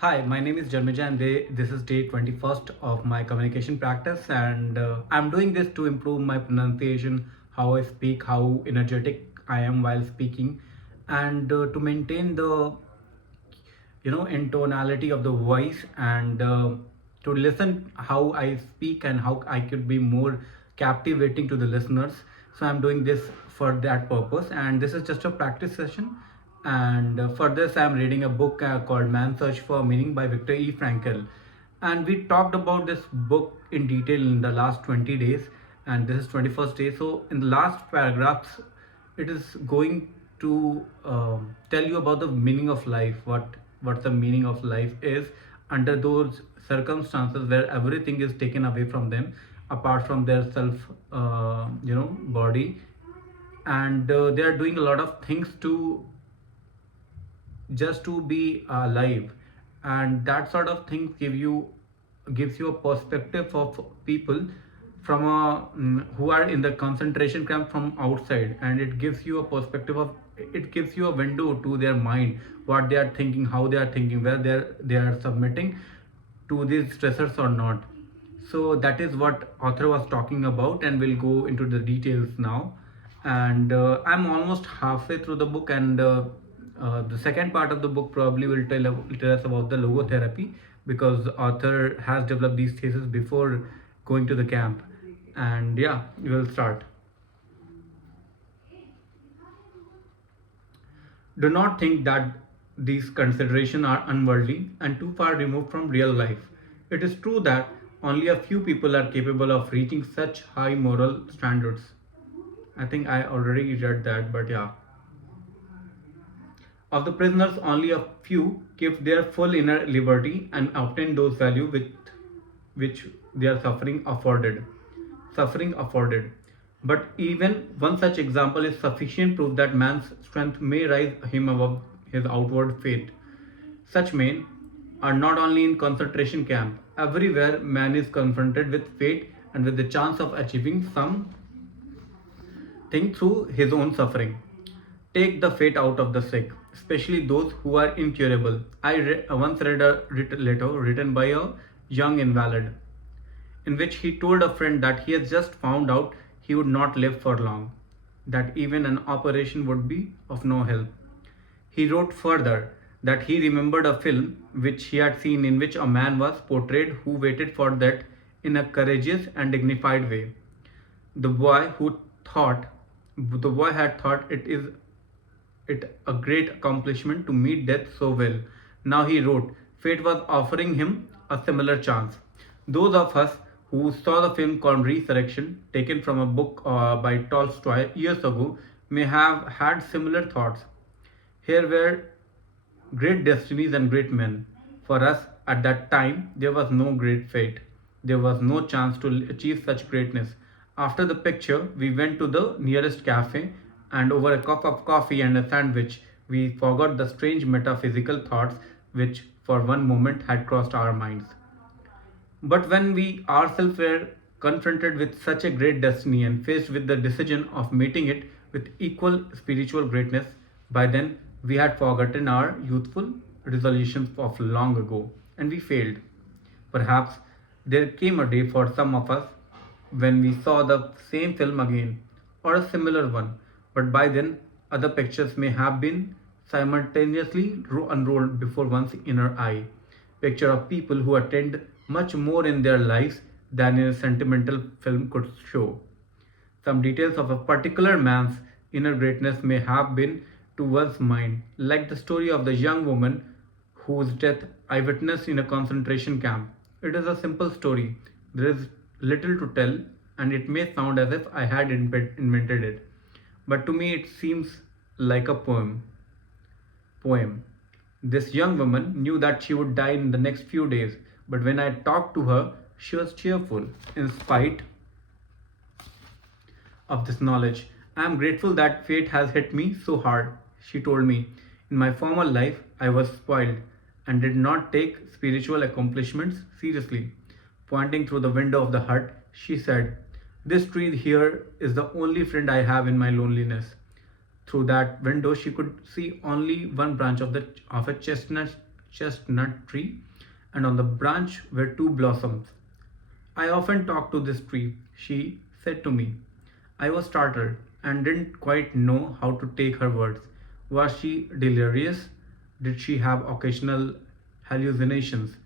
Hi, my name is Janmeja and this is day 21st of my communication practice and I'm doing this to improve my pronunciation, how I speak, how energetic I am while speaking and to maintain the in tonality of the voice and to listen how I speak and how I could be more captivating to the listeners. So I'm doing this for that purpose, and this is just a practice session. And for this, I'm reading a book called "Man's Search for Meaning" by Victor E. Frankl, and we talked about this book in detail in the last 20 days, and this is 21st day. So in the last paragraphs, it is going to tell you about the meaning of life, what the meaning of life is under those circumstances where everything is taken away from them apart from their self body, and they are doing a lot of things to just to be alive, and that sort of things gives you a perspective of people from who are in the concentration camp from outside, and it gives you a perspective of it gives you a window to their mind, what they are thinking, how they are thinking, where they are submitting to these stressors or not. So that is what author was talking about, and we'll go into the details now. And I'm almost halfway through the book, and the second part of the book probably will tell us about the logotherapy, because author has developed these theses before going to the camp. And yeah, we'll start. Do not think that these considerations are unworldly and too far removed from real life. It is true that only a few people are capable of reaching such high moral standards. I think I already read that, but yeah. Of the prisoners, only a few kept their full inner liberty and obtained those values with which their suffering afforded. But even one such example is sufficient proof that man's strength may rise him above his outward fate. Such men are not only in concentration camp. Everywhere man is confronted with fate and with the chance of achieving something through his own suffering. Take the fate out of the sick, especially those who are incurable. I once read a letter written by a young invalid in which he told a friend that he had just found out he would not live for long, that even an operation would be of no help. He wrote further that he remembered a film which he had seen in which a man was portrayed who waited for death in a courageous and dignified way. The boy who thought the boy had thought it a great accomplishment to meet death so well. Now he wrote, fate was offering him a similar chance. Those of us who saw the film called Resurrection, taken from a book by Tolstoy years ago, may have had similar thoughts. Here were great destinies and great men. For us, at that time, there was no great fate. There was no chance to achieve such greatness. After the picture, we went to the nearest cafe, and over a cup of coffee and a sandwich, we forgot the strange metaphysical thoughts which, for one moment, had crossed our minds. But when we ourselves were confronted with such a great destiny and faced with the decision of meeting it with equal spiritual greatness, by then we had forgotten our youthful resolutions of long ago, and we failed. Perhaps there came a day for some of us when we saw the same film again, or a similar one, but by then other pictures may have been simultaneously unrolled before one's inner eye. Picture of people who attained much more in their lives than in a sentimental film could show. Some details of a particular man's inner greatness may have been to one's mind, like the story of the young woman whose death I witnessed in a concentration camp. It is a simple story. There is little to tell, and it may sound as if I had invented it. But to me, it seems like a poem. This young woman knew that she would die in the next few days, but when I talked to her, she was cheerful in spite of this knowledge. I am grateful that fate has hit me so hard, she told me. In my former life, I was spoiled and did not take spiritual accomplishments seriously. Pointing through the window of the hut, she said, this tree here is the only friend I have in my loneliness. Through that window, she could see only one branch of a chestnut chestnut tree, and on the branch were two blossoms. I often talk to this tree, she said to me. I was startled and didn't quite know how to take her words. Was she delirious? Did she have occasional hallucinations?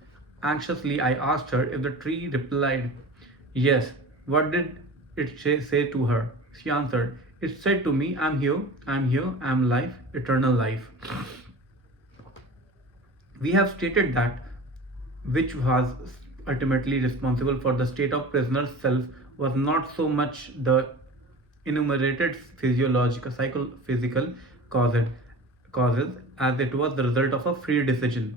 Anxiously, I asked her if the tree replied, yes. What did it say to her? She answered, it said to me, I'm here, I'm life, eternal life. We have stated that which was ultimately responsible for the state of prisoner's self was not so much the enumerated physiological psychophysical causes, causes as it was the result of a free decision.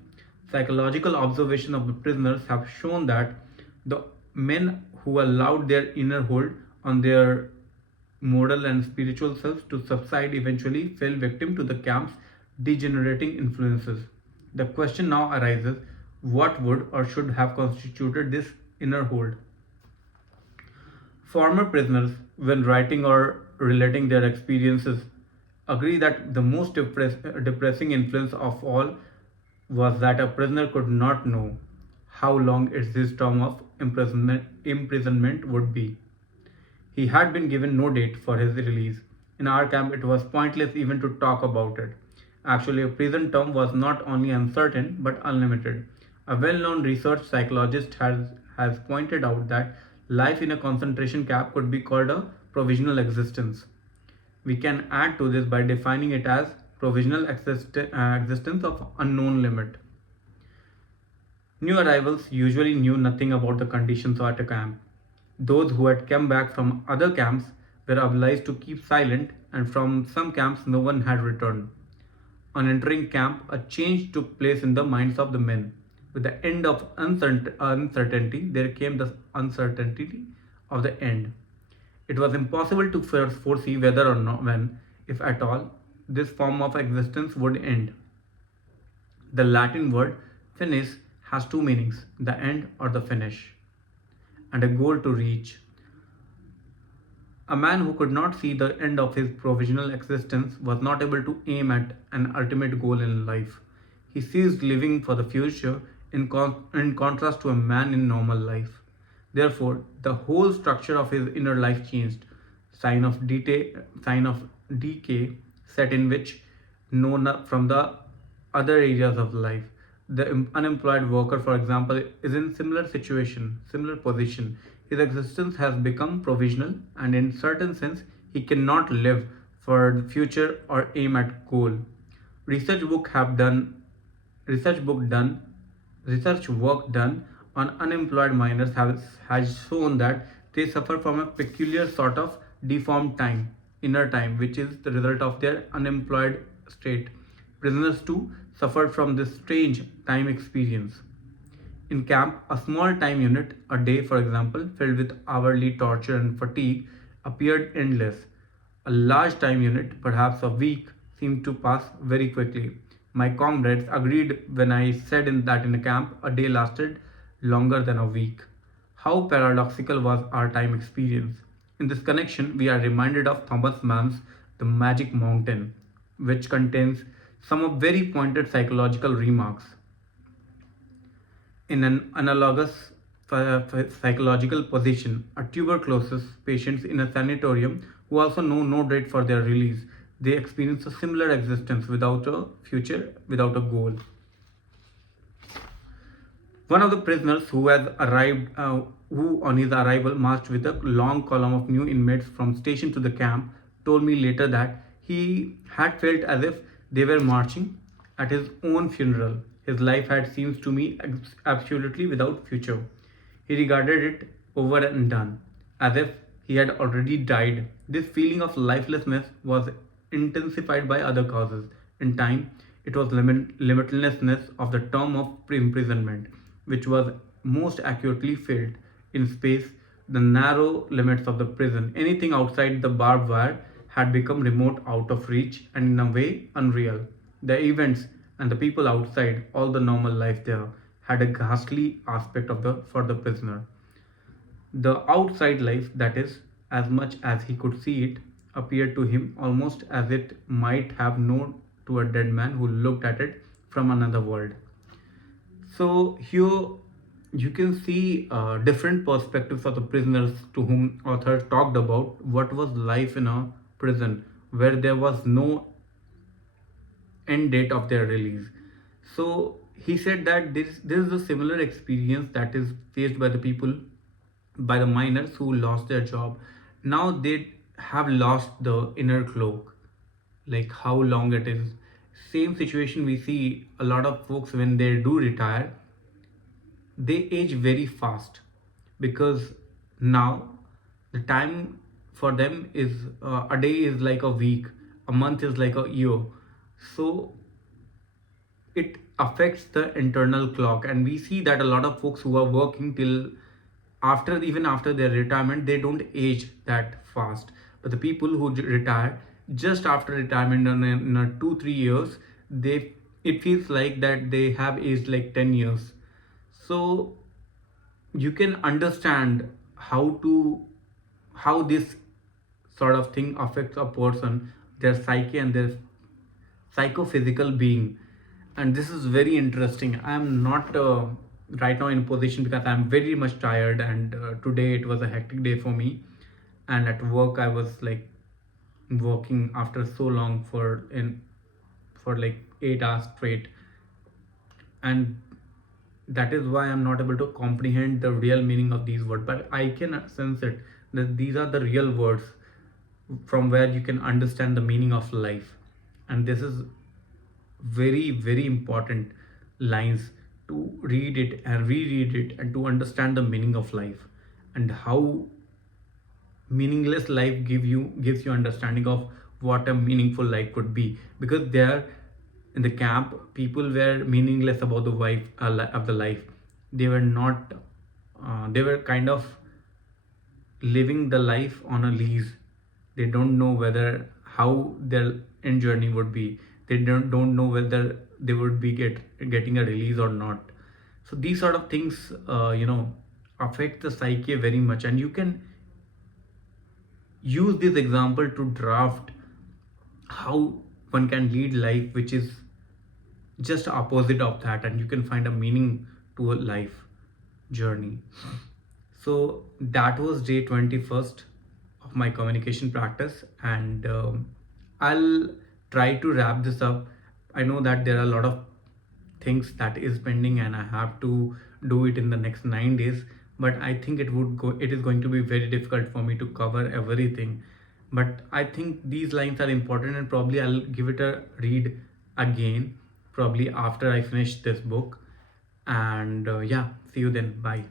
Psychological observation of the prisoners have shown that the men who allowed their inner hold on their moral and spiritual selves to subside eventually fell victim to the camp's degenerating influences. The question now arises, what would or should have constituted this inner hold? Former prisoners, when writing or relating their experiences, agree that the most depressing influence of all was that a prisoner could not know how long his term of imprisonment would be. He had been given no date for his release. In our camp, it was pointless even to talk about it. Actually, a prison term was not only uncertain but unlimited. A well known research psychologist has pointed out that life in a concentration camp could be called a provisional existence. We can add to this by defining it as provisional existence of unknown limit. New arrivals usually knew nothing about the conditions at a camp. Those who had come back from other camps were obliged to keep silent, and from some camps no one had returned. On entering camp, a change took place in the minds of the men. With the end of uncertainty, there came the uncertainty of the end. It was impossible to foresee whether or not, when, if at all, this form of existence would end. The Latin word finis has two meanings, the end or the finish, and a goal to reach. A man who could not see the end of his provisional existence was not able to aim at an ultimate goal in life. He ceased living for the future in contrast to a man in normal life. Therefore, the whole structure of his inner life changed. Sign of decay set in which known from the other areas of life. The unemployed worker, for example, is in similar position. His existence has become provisional, and in certain sense, he cannot live for the future or aim at goal. Research book have done research book done Research work done on unemployed minors has shown that they suffer from a peculiar sort of deformed inner time, which is the result of their unemployed state. Prisoners too suffered from this strange time experience. In camp, a small time unit, a day for example, filled with hourly torture and fatigue, appeared endless. A large time unit, perhaps a week, seemed to pass very quickly. My comrades agreed when I said that in a camp a day lasted longer than a week. How paradoxical was our time experience. In this connection, we are reminded of Thomas Mann's The Magic Mountain, which contains some of very pointed psychological remarks. In an analogous psychological position, a tuberculosis patients in a sanatorium who also know no date for their release, they experience a similar existence without a future, without a goal. One of the prisoners who on his arrival marched with a long column of new inmates from station to the camp, told me later that he had felt as if they were marching at his own funeral. His life had seemed to me absolutely without future. He regarded it over and done, as if he had already died. This feeling of lifelessness was intensified by other causes. In time, it was limitlessness of the term of imprisonment, which was most accurately filled. In space, the narrow limits of the prison. Anything outside the barbed wire had become remote, out of reach, and in a way unreal. The events and the people outside, all the normal life there, had a ghastly aspect for the prisoner. The outside life, that is, as much as he could see it, appeared to him almost as it might have known to a dead man who looked at it from another world. So here you can see different perspectives of the prisoners to whom author talked about what was life in a prison where there was no end date of their release. So he said that this is a similar experience that is faced by the people, by the miners who lost their job. Now they have lost the inner cloak, like how long it is. Same situation we see a lot of folks when they do retire, they age very fast because now the time for them is a day is like a week, a month is like a year. So it affects the internal clock, and we see that a lot of folks who are working till after, even after their retirement, they don't age that fast. But the people who retire just after retirement in a 2 3 years, they, it feels like that they have aged like 10 years. So you can understand how this sort of thing affects a person, their psyche and their psychophysical being. And this is very interesting. I am not right now in a position because I'm very much tired, and today it was a hectic day for me. And at work I was like working after so long for like 8 hours straight, and that is why I'm not able to comprehend the real meaning of these words, but I can sense it, that these are the real words from where you can understand the meaning of life. And this is very very important lines to read it and reread it and to understand the meaning of life, and how meaningless life gives you understanding of what a meaningful life could be. Because there in the camp people were meaningless about the of the life. They were not they were kind of living the life on a lease. They don't know whether how their end journey would be. They don't know whether they would be getting a release or not. So these sort of things affect the psyche very much, and you can use this example to draft how one can lead life which is just opposite of that, and you can find a meaning to a life journey. So that was day 21st of my communication practice, and I'll try to wrap this up. I know that there are a lot of things that is pending and I have to do it in the next 9 days, but I think it is going to be very difficult for me to cover everything. But I think these lines are important, and probably I'll give it a read again probably after I finish this book. And yeah, see you then, bye.